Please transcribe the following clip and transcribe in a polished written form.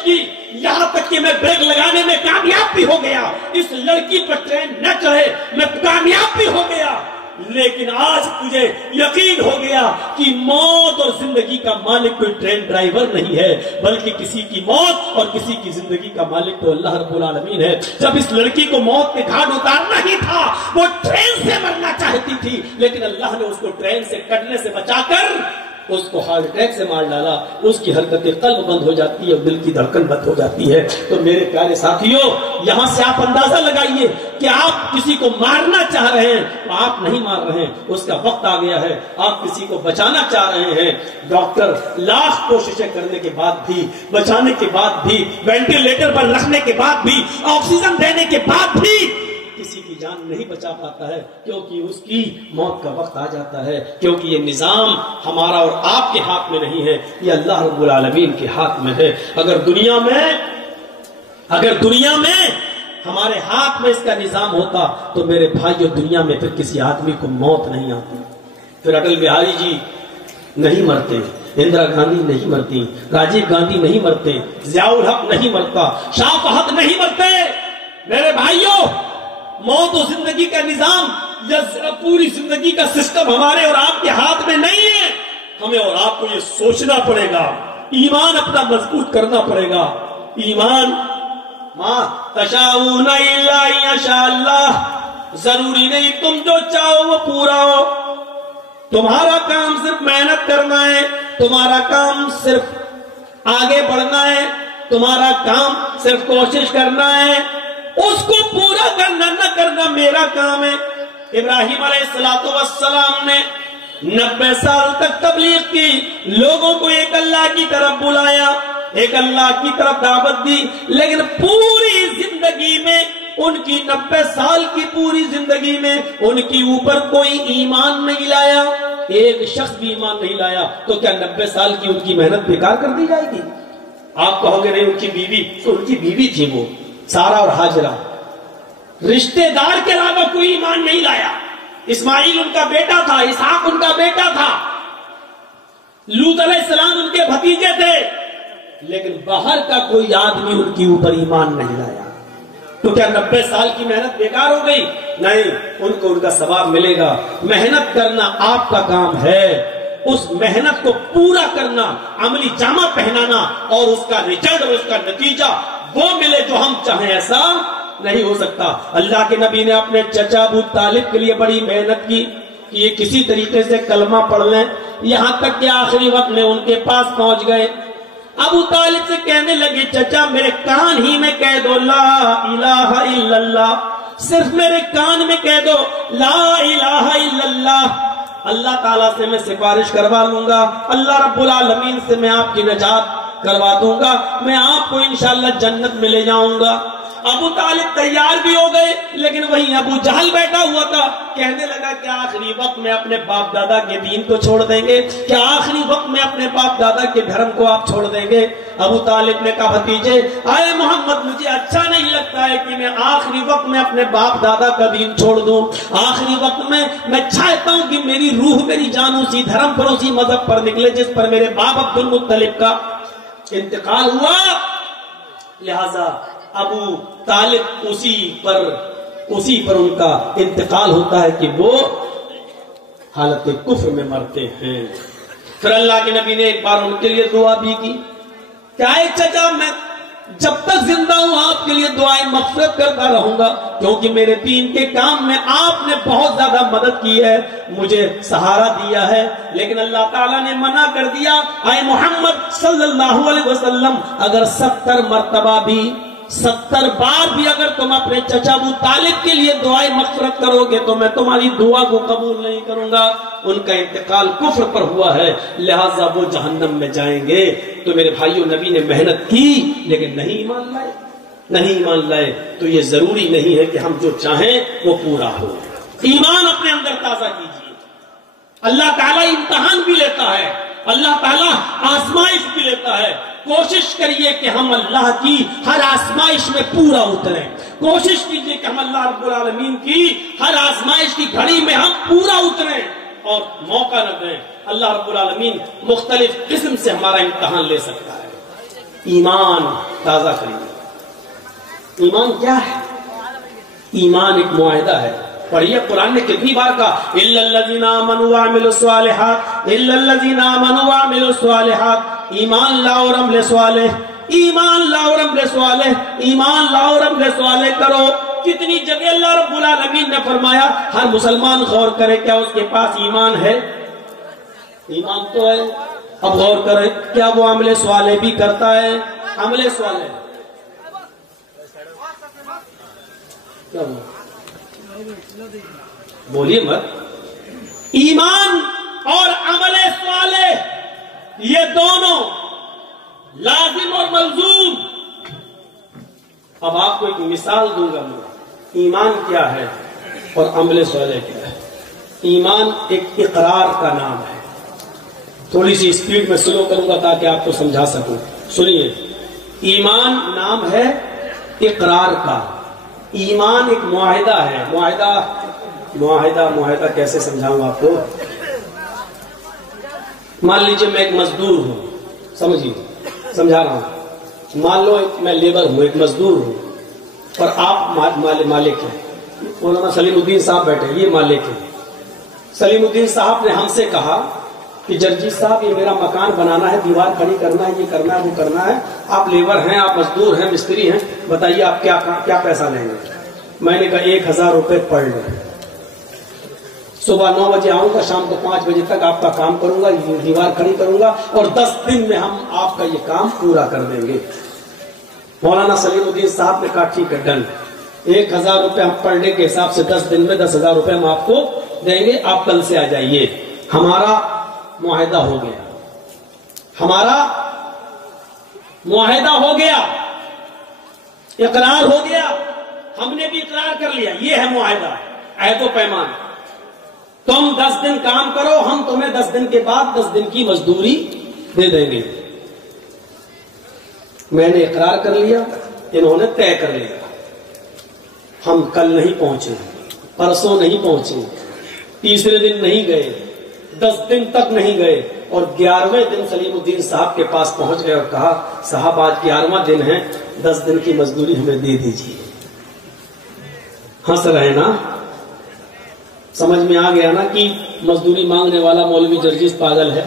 کوشش کی, یہاں تک کہ میں بریک لگانے میں کامیاب بھی ہو گیا, اس لڑکی پر ٹرین نہ چڑھے میں کامیاب بھی ہو گیا, لیکن آج مجھے یقین ہو گیا کہ موت اور زندگی کا مالک کوئی ٹرین ڈرائیور نہیں ہے, بلکہ کسی کی موت اور کسی کی زندگی کا مالک تو اللہ رب العالمین ہے. جب اس لڑکی کو موت کے گھاٹ اتارنا ہی تھا, وہ ٹرین سے مرنا چاہتی تھی, لیکن اللہ نے اس کو ٹرین سے کٹنے سے بچا کر اس کو ہارٹ اٹیک سے مار ڈالا. اس کی حرکت قلب بند ہو جاتی ہے اور دل کی دھڑکن بند ہو جاتی ہے. تو میرے پیارے ساتھیوں, یہاں سے آپ اندازہ لگائیے کہ آپ کسی کو مارنا چاہ رہے ہیں تو آپ نہیں مار رہے ہیں, اس کا وقت آ گیا ہے. آپ کسی کو بچانا چاہ رہے ہیں, ڈاکٹر لاکھ کوششیں کرنے کے بعد بھی, بچانے کے بعد بھی, وینٹیلیٹر پر رکھنے کے بعد بھی, آکسیجن دینے کے بعد بھی کسی کی جان نہیں بچا پاتا ہے, کیونکہ اس کی موت کا وقت آ جاتا ہے. کیونکہ یہ نظام ہمارا اور آپ کے ہاتھ میں نہیں ہے, یہ اللہ رب العالمین کے ہاتھ میں ہے. اگر دنیا میں ہمارے ہاتھ میں اس کا نظام ہوتا تو میرے بھائیو, دنیا میں پھر کسی آدمی کو موت نہیں آتی. پھر اٹل بہاری جی نہیں مرتے, اندرا گاندھی نہیں مرتی, راجیو گاندھی نہیں مرتے, ضیاء الحق نہیں مرتا, شاہ فہد نہیں مرتے. میرے بھائیو, موت و زندگی کا نظام یا پوری زندگی کا سسٹم ہمارے اور آپ کے ہاتھ میں نہیں ہے. ہمیں اور آپ کو یہ سوچنا پڑے گا, ایمان اپنا مضبوط کرنا پڑے گا. ایمان ما تشاؤون الا ان شاء اللہ, ضروری نہیں تم جو چاہو وہ پورا ہو. تمہارا کام صرف محنت کرنا ہے, تمہارا کام صرف آگے بڑھنا ہے, تمہارا کام صرف کوشش کرنا ہے. اس کو پورا کرنا نہ کرنا میرا کام ہے. ابراہیم علیہ السلام نے 90 سال تک تبلیغ کی, لوگوں کو ایک اللہ کی طرف بلایا, ایک اللہ کی طرف دعوت دی, لیکن پوری زندگی میں ان کی 90 سال کی پوری زندگی میں ان کی اوپر کوئی ایمان نہیں لایا, ایک شخص بھی ایمان نہیں لایا. تو کیا 90 سال کی ان کی محنت بیکار کر دی جائے گی؟ آپ کہو گے نہیں, ان کی بیوی, تو ان کی بیوی تھی وہ سارا اور ہاجرہ, رشتہ دار کے علاوہ کوئی ایمان نہیں لایا. اسماعیل ان کا بیٹا تھا, اسحاق ان کا بیٹا تھا, لوط علیہ السلام ان کے بھتیجے تھے, لیکن باہر کا کوئی آدمی ان کے اوپر ایمان نہیں لایا. تو کیا 90 سال کی محنت بیکار ہو گئی؟ نہیں, ان کو ان کا ثواب ملے گا. محنت کرنا آپ کا کام ہے, اس محنت کو پورا کرنا, عملی جامہ پہنانا, اور اس کا رزلٹ اور اس کا نتیجہ وہ ملے جو ہم چاہیں, ایسا نہیں ہو سکتا. اللہ کے نبی نے اپنے چچا ابو طالب کے لیے بڑی محنت کی کہ یہ کسی طریقے سے کلمہ پڑھ لیں, یہاں تک کہ آخری وقت میں ان کے پاس پہنچ گئے. ابو طالب سے کہنے لگے, چچا میرے کان ہی میں کہہ دو لا الہ الا اللہ, صرف میرے کان میں کہہ دو لا الہ الا اللہ, اللہ تعالیٰ سے میں سفارش کروا لوں گا, اللہ رب العالمین سے میں آپ کی نجات کروا دوں گا, میں آپ کو انشاءاللہ جنت میں لے جاؤں گا. ابو طالب تیار بھی ہو گئے, لیکن وہیں ابو جہل بیٹھا ہوا تھا. کہنے لگا کہ آخری وقت میں اپنے باپ دادا کے دین کو چھوڑ دیں گے, کیا آخری وقت میں اپنے باپ دادا کے دھرم کو آپ چھوڑ دیں گے؟ ابو طالب نے کہا, بھتیجے آئے محمد, مجھے اچھا نہیں لگتا ہے کہ میں آخری وقت میں اپنے باپ دادا کا دین چھوڑ دوں. آخری وقت میں چاہتا ہوں کہ میری روح میری جان اسی دھرم پر, اسی مذہب پر نکلے جس پر میرے باپ عبد المطلب کا انتقال ہوا. لہذا ابو طالب اسی پر ان کا انتقال ہوتا ہے کہ وہ حالت کفر میں مرتے ہیں. پھر اللہ کے نبی نے ایک بار ان کے لیے دعا بھی کی, کیا چچا میں جب تک زندہ ہوں آپ کے لیے دعائیں مغفرت کرتا رہوں گا, کیونکہ میرے دین کے کام میں آپ نے بہت زیادہ مدد کی ہے, مجھے سہارا دیا ہے. لیکن اللہ تعالیٰ نے منع کر دیا, اے محمد صلی اللہ علیہ وسلم, اگر 70 مرتبہ بھی 70 بار بھی اگر تم اپنے چچا ابو طالب کے لیے دعائیں مغفرت کرو گے تو میں تمہاری دعا کو قبول نہیں کروں گا. ان کا انتقال کفر پر ہوا ہے, لہٰذا وہ جہنم میں جائیں گے. تو میرے بھائیوں, نبی نے محنت کی لیکن نہیں ایمان لائے. تو یہ ضروری نہیں ہے کہ ہم جو چاہیں وہ پورا ہو. ایمان اپنے اندر تازہ کیجیے. اللہ تعالیٰ امتحان بھی لیتا ہے, اللہ تعالیٰ آزمائش بھی لیتا ہے. کوشش کریے کہ ہم اللہ کی ہر آزمائش میں پورا اتریں. کوشش کیجیے کہ ہم اللہ رب العالمین کی ہر آزمائش کی گھڑی میں ہم پورا اتریں اور موقع نہ دیں. اللہ رب العالمین مختلف قسم سے ہمارا امتحان لے سکتا ہے. ایمان تازہ کریے. ایمان کیا ہے؟ ایمان ایک معاہدہ ہے. پڑھیے قرآن نے کتنی بار کہا الا الذین آمنوا وعملوا الصالحات، الا الذین آمنوا وعملوا الصالحات. ایمان لاؤ اور عمل صالح، ایمان لاؤ اور عمل صالح، ایمان لاؤ اور عمل صالح کرو. کتنی جگہ اللہ رب العالمین نے فرمایا. ہر مسلمان غور کرے کیا اس کے پاس ایمان ہے؟ ایمان تو ہے. اب غور کرے کیا وہ عمل صالح بھی کرتا ہے؟ عمل صالح کیا بولیے مت. ایمان اور عمل صالح یہ دونوں لازم اور ملزوم. اب آپ کو ایک مثال دوں گا میں. ایمان کیا ہے اور عمل صالح کیا ہے؟ ایمان ایک اقرار کا نام ہے. تھوڑی سی اسپیڈ میں سلو کروں گا تاکہ آپ کو سمجھا سکوں. سنیے، ایمان نام ہے اقرار کا. ایمان ایک معاہدہ ہے. معاہدہ کیسے سمجھاؤں آپ کو؟ مان لیجئے میں ایک مزدور ہوں، سمجھیے سمجھا رہا ہوں. مان لو میں لیبر ہوں، ایک مزدور ہوں، اور آپ مالک ہیں. مولانا سلیم الدین صاحب بیٹھے، یہ مالک ہیں. سلیم الدین صاحب نے ہم سے کہا کہ جرجیت صاحب یہ میرا مکان بنانا ہے، دیوار کھڑی کرنا ہے، یہ کرنا ہے، وہ کرنا ہے. آپ لیبر ہیں، آپ مزدور ہیں، مستری ہیں، بتائیے آپ کیا پیسہ لیں گے؟ میں نے کہا 1000 روپے پر ڈے. صبح 9 بجے آؤں گا، شام کو 5 بجے تک آپ کا کام کروں گا، دیوار کھڑی کروں گا، اور 10 دن میں ہم آپ کا یہ کام پورا کر دیں گے. مولانا سلیم الدین صاحب نے کہا ٹھیک ہے ڈن. 1000 روپے ہم پر ڈے کے حساب سے 10 دن میں 10,000 روپے ہم آپ کو دیں گے. آپ کل سے آ جائیے. ہمارا معاہدہ ہو گیا. ہمارا معاہدہ ہو گیا، اقرار ہو گیا. ہم نے بھی اقرار کر لیا. یہ ہے معاہدہ، عہد و پیمان. تم 10 دن کام کرو، ہم تمہیں 10 دن کے بعد 10 دن کی مزدوری دے دیں گے. میں نے اقرار کر لیا، انہوں نے طے کر لیا. ہم کل نہیں پہنچے، پرسوں نہیں پہنچے، تیسرے دن نہیں گئے، 10 دن تک نہیں گئے، اور 11ویں دن سلیم الدین صاحب کے پاس پہنچ گئے اور کہا صاحب آج 11واں دن ہے، 10 دن کی مزدوری ہمیں دے دیجیے. ہنس رہے نا؟ سمجھ میں آ گیا نا کہ مزدوری مانگنے والا مولوی جرجیت پاگل ہے.